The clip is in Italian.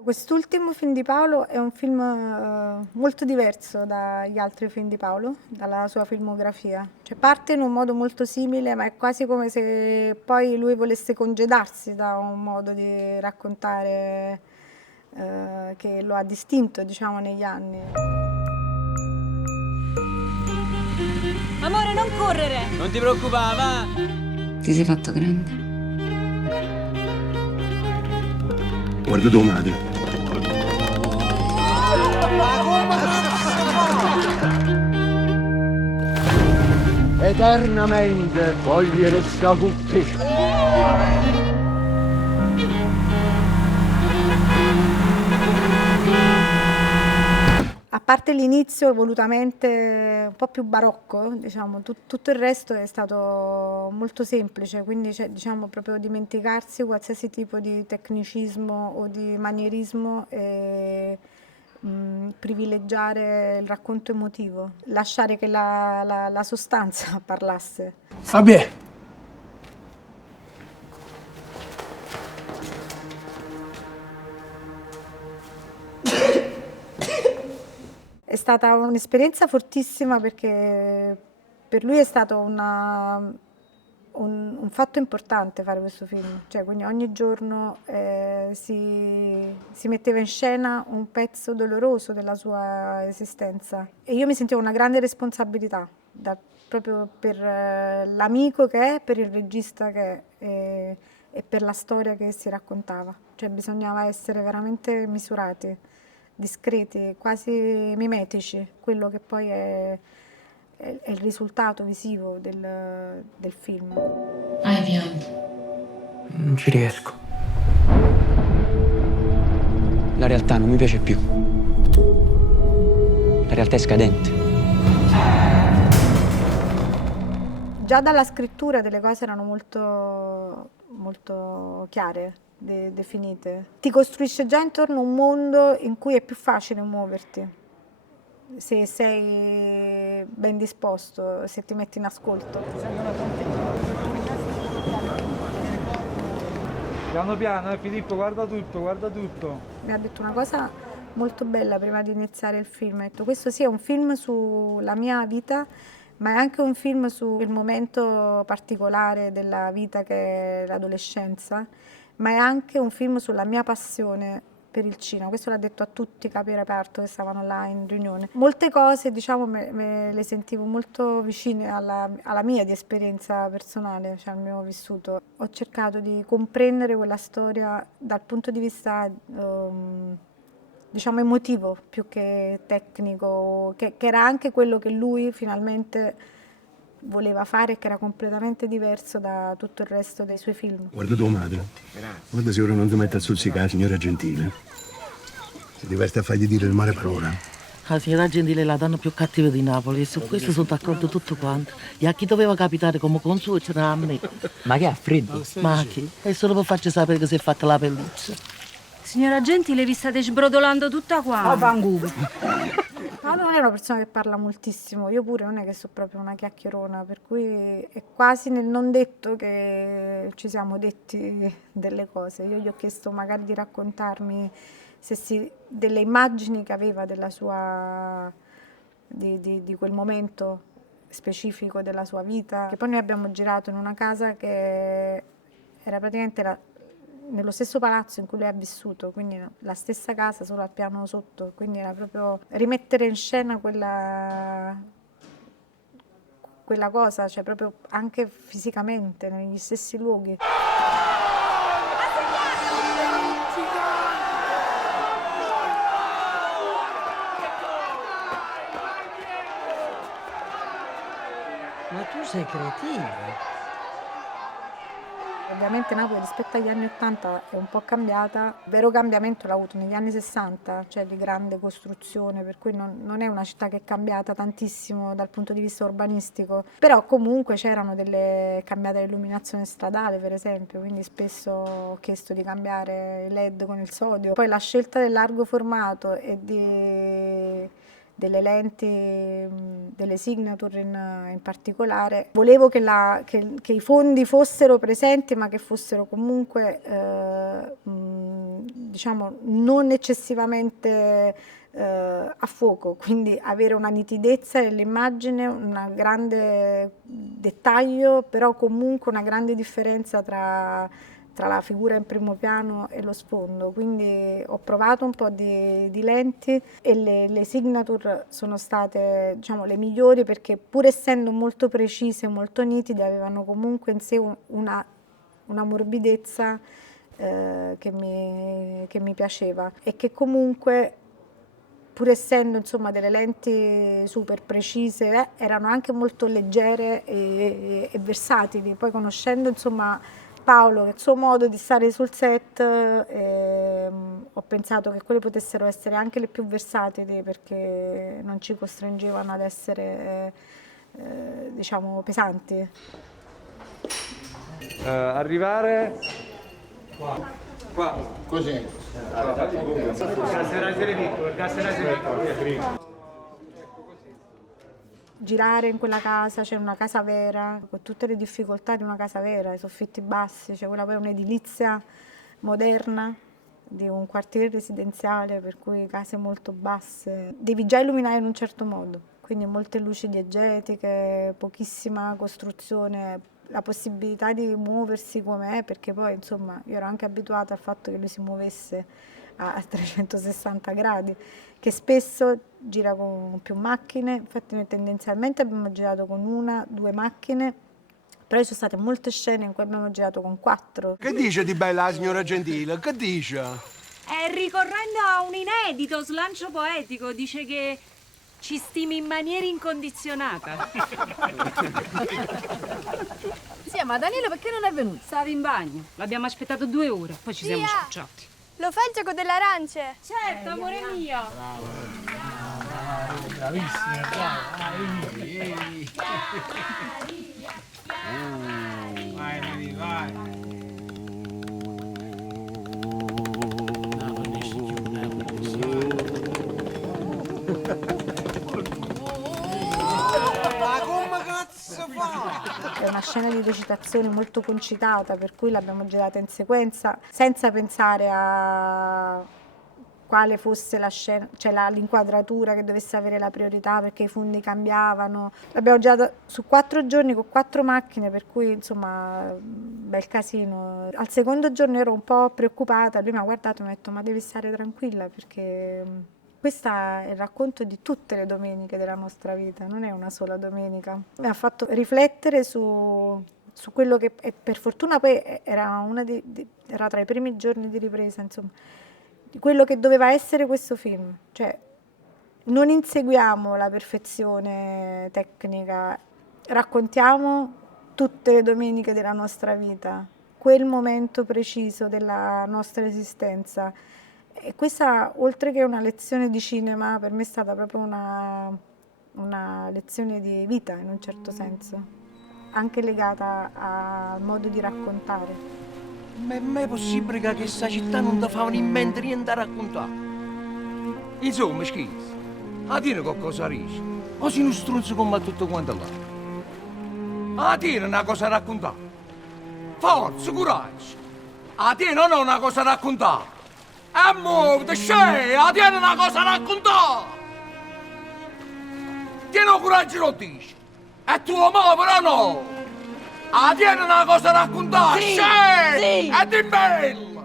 Quest'ultimo film di Paolo è un film molto diverso dagli altri film di Paolo, dalla sua filmografia. Cioè, parte in un modo molto simile, ma è quasi come se poi lui volesse congedarsi da un modo di raccontare che lo ha distinto, diciamo, negli anni. Amore, non correre! Non ti preoccupare, va! Ti sei fatto grande? Guarda tua madre. Eternamente voglio restare con te. A parte l'inizio volutamente un po' più barocco, diciamo, tutto il resto è stato molto semplice, quindi diciamo proprio dimenticarsi qualsiasi tipo di tecnicismo o di manierismo e privilegiare il racconto emotivo, lasciare che la sostanza parlasse. Vabbè. È stata un'esperienza fortissima perché per lui è stato un fatto importante fare questo film, cioè quindi ogni giorno si metteva in scena un pezzo doloroso della sua esistenza e io mi sentivo una grande responsabilità proprio per l'amico che è, per il regista che è e per la storia che si raccontava, cioè bisognava essere veramente misurati, discreti, quasi mimetici, quello che poi è il risultato visivo del film. Hai pianto. Non ci riesco. La realtà non mi piace più. La realtà è scadente. Già dalla scrittura delle cose erano molto, molto chiare, definite. Ti costruisce già intorno un mondo in cui è più facile muoverti, se sei ben disposto, se ti metti in ascolto. Piano piano, Filippo, guarda tutto, guarda tutto. Mi ha detto una cosa molto bella prima di iniziare il film, ha detto questo sì è un film sulla mia vita, ma è anche un film sul momento particolare della vita che è l'adolescenza, ma è anche un film sulla mia passione per il cinema. Questo l'ha detto a tutti i capi reparto che stavano là in riunione. Molte cose, diciamo, me le sentivo molto vicine alla mia di esperienza personale, cioè al mio vissuto. Ho cercato di comprendere quella storia dal punto di vista diciamo emotivo più che tecnico, che era anche quello che lui finalmente voleva fare e che era completamente diverso da tutto il resto dei suoi film. Guarda tua madre. Guarda se ora non ti mette a zuzzicare, signora Gentile. Si diverte a fargli dire il male parola. La signora Gentile è la donna più cattiva di Napoli e su questo sono d'accordo tutto quanto. E a chi doveva capitare come consuelo c'era a me. Ma che ha freddo? Ma chi? È solo per farci sapere che si è fatta la pelliccia. Signora Gentile, vi state sbrodolando tutta qua. Paolo non è una persona che parla moltissimo, io pure non è che sono proprio una chiacchierona, per cui è quasi nel non detto che ci siamo detti delle cose. Io gli ho chiesto magari di raccontarmi delle immagini che aveva della sua, di quel momento specifico della sua vita. Che poi noi abbiamo girato in una casa che era praticamente nello stesso palazzo in cui lui ha vissuto, quindi la stessa casa solo al piano sotto, quindi era proprio rimettere in scena quella cosa, cioè proprio anche fisicamente, negli stessi luoghi. Ma tu sei cretino. Ovviamente Napoli rispetto agli anni 80 è un po' cambiata, il vero cambiamento l'ha avuto negli anni 60, cioè di grande costruzione, per cui non è una città che è cambiata tantissimo dal punto di vista urbanistico, però comunque c'erano delle cambiate l'illuminazione stradale per esempio, quindi spesso ho chiesto di cambiare i LED con il sodio. Poi la scelta del largo formato e delle lenti, delle signature in particolare. Volevo che i fondi fossero presenti ma che fossero comunque diciamo non eccessivamente a fuoco, quindi avere una nitidezza nell'immagine, un grande dettaglio, però comunque una grande differenza tra la figura in primo piano e lo sfondo. Quindi ho provato un po' di lenti e le signature sono state, diciamo, le migliori, perché pur essendo molto precise, molto nitide, avevano comunque in sé una morbidezza che mi piaceva, e che comunque, pur essendo insomma delle lenti super precise, erano anche molto leggere e versatili. Poi, conoscendo insomma Paolo e il suo modo di stare sul set, ho pensato che quelle potessero essere anche le più versatili, perché non ci costringevano ad essere diciamo pesanti. Arrivare qua. Così. Il gas era piccolo. Girare in quella casa, c'è una casa vera, con tutte le difficoltà di una casa vera, i soffitti bassi, cioè quella poi è un'edilizia moderna di un quartiere residenziale, per cui case molto basse. Devi già illuminare in un certo modo, quindi molte luci diegetiche, pochissima costruzione, la possibilità di muoversi com'è, perché poi insomma io ero anche abituata al fatto che lui si muovesse a 360 gradi, che spesso gira con più macchine. Infatti noi tendenzialmente abbiamo girato con 1-2 macchine, però ci sono state molte scene in cui abbiamo girato con 4. Che dice di bella la signora Gentile? Che dice? Ricorrendo a un inedito slancio poetico, dice che ci stimi in maniera incondizionata. Sì, ma Danilo perché non è venuto? Stavi in bagno, l'abbiamo aspettato 2 ore, poi ci siamo scocciati. Lo fai il gioco delle arance? Certo, amore mio. È una scena di recitazione molto concitata, per cui l'abbiamo girata in sequenza, senza pensare a quale fosse la scena, cioè l'inquadratura che dovesse avere la priorità, perché i fondi cambiavano. L'abbiamo girata su 4 giorni con 4 macchine, per cui insomma bel casino. Al secondo giorno ero un po' preoccupata, lui mi ha guardato e mi ha detto: ma devi stare tranquilla, perché questo è il racconto di tutte le domeniche della nostra vita, non è una sola domenica. Mi ha fatto riflettere su quello che, per fortuna poi era era tra i primi giorni di ripresa, insomma, di quello che doveva essere questo film. Cioè, non inseguiamo la perfezione tecnica, raccontiamo tutte le domeniche della nostra vita, quel momento preciso della nostra esistenza. E questa, oltre che una lezione di cinema, per me è stata proprio una lezione di vita, in un certo senso, anche legata al modo di raccontare. Ma è mai possibile che questa città non ti fa in mente niente a raccontare? Insomma, scherzi, a dire qualcosa dici, o sei uno struzzo come tutto quanto là? A dire una cosa a raccontare? Forza, coraggio! A dire non ho una cosa a raccontare! E muoviti, scegli, a dire una cosa a raccontare! Tieni coraggio, lo dici! E tu lo muovi, però no! A dire una cosa a raccontare, Sì, scegli! sì. E di bello!